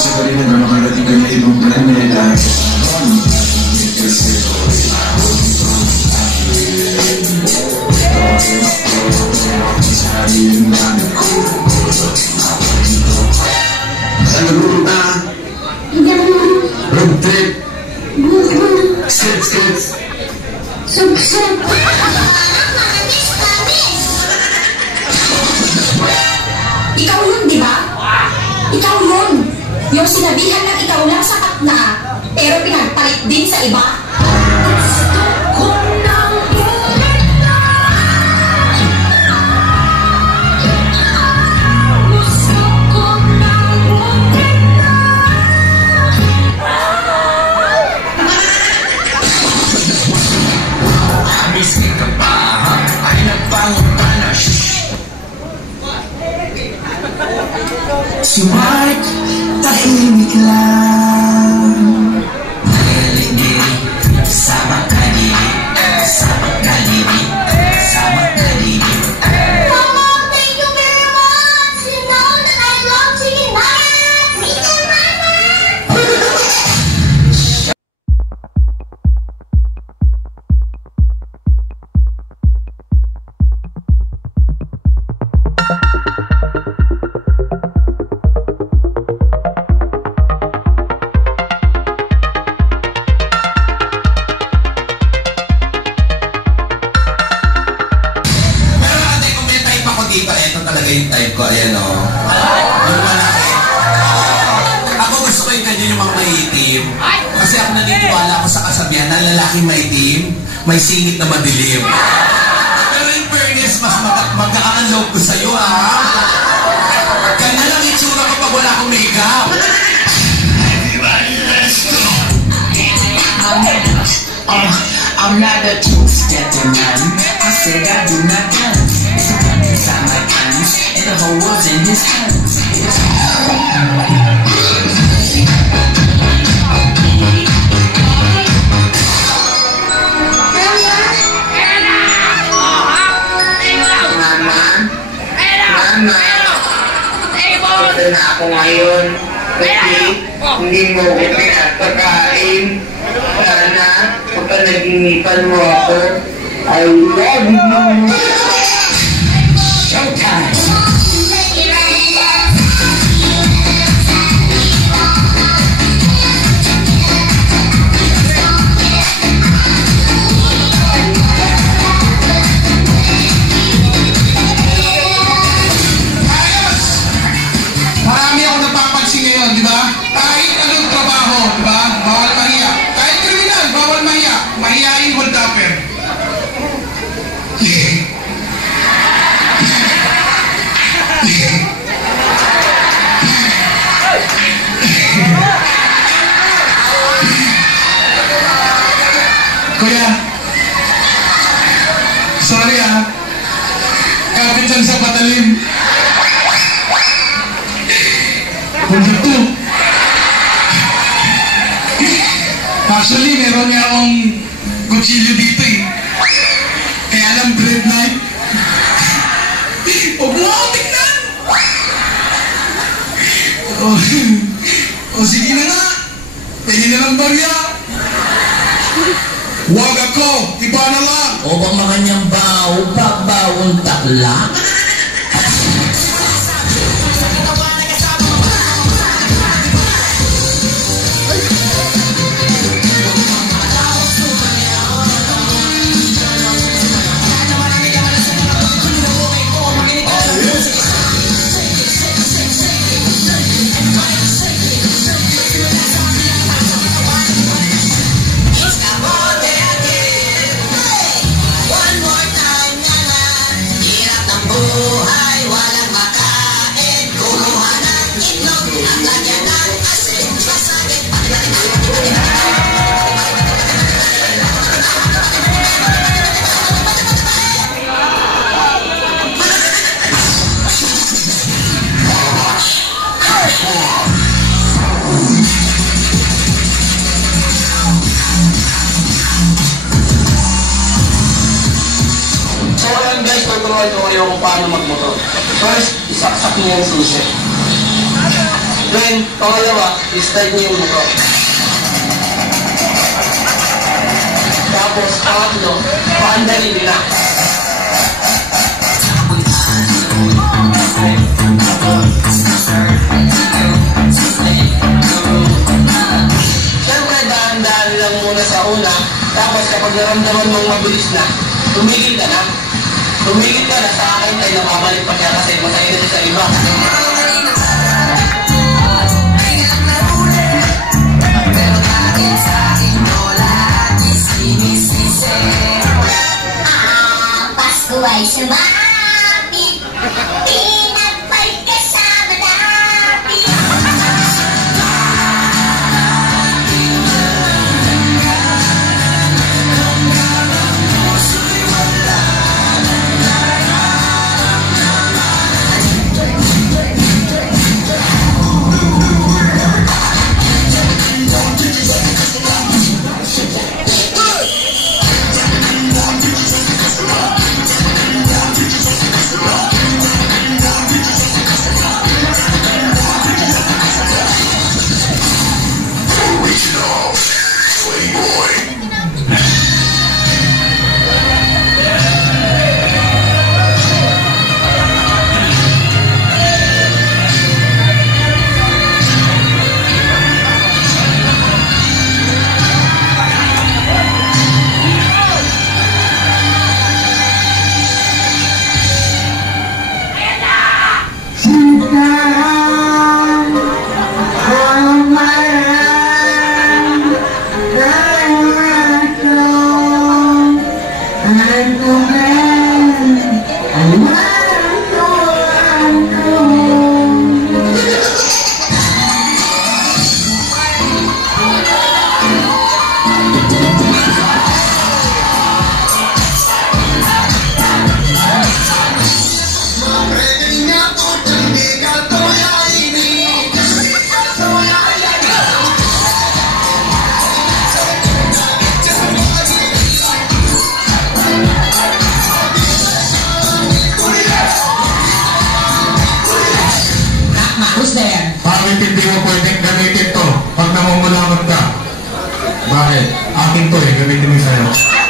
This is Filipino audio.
sa kanina na makarating ka na ibang planeta. Kasi saan nagpupunta? Road trip? Skits. Sup. Ikaw yun, di ba? Ikaw yun. Yung sinabihan ng ikaw lang sapat na, pero pinagpalit din sa iba. Smart, tahimik lang. Sama kadiri. Mama, thank you very much. You know that I love chicken nuggets. Me too, Mama. Ito talaga yung type ko, ayan o. Yung malaki. Ako gusto ko yung ganyan yung mga maitim. Kasi ako naniniwala ako sa kasabihan na lalaking maitim, may singit na madilim. Pero in fairness, mas magkaka-unload ko sa'yo, ha? Ganyan lang itsura ko pag wala akong makeup. I'm not a two-stepper man. I said I do not dance. It's a gun inside my pants, and the whole world's in his hands. Mama, ito na ako ngayon. Kasi hindi mo ko pinapakain. Sana, kapag naginipan mo ako, I love you. Showtime! Marami ako napapansin ngayon, di ba? Kahit anong trabaho, di ba? Bawal mahiya. Kahit kriminal, bawal mahiya. Mahiyain hold-upper. Kuya, sorry ah. Kapit dyan sa patalim. Number 2. Actually, meron niya akong kutsilyo dito eh. Kaya lang bread knife. Huwag mo ako tingnan! O sige na nga. Pwede na lang barya. Huwag ako. Iba na lang. O bang mga niyang bawang takla? Tuturuan ko kayo kung paano magmotor. First, isaksak niyo yung susi. Then, pangalawa, i-start niyo yung buko. Tapos, pangatlo, paandalin nila. Siyempre, dahan-dahan lang muna sa una. Tapos, kapag naramdaman mong mabilis na, tumigil ka na. Tumigil ka na sa akin ay nakabalik pa siya kasi masaya na sa iba. Pasko ay sumapit, pinagpay kasama natin. Who's there? Bakit hindi mo pwedeng gamitin to pag namumulaman ka? Bakit? Akin to eh, gamitin mo sa'yo.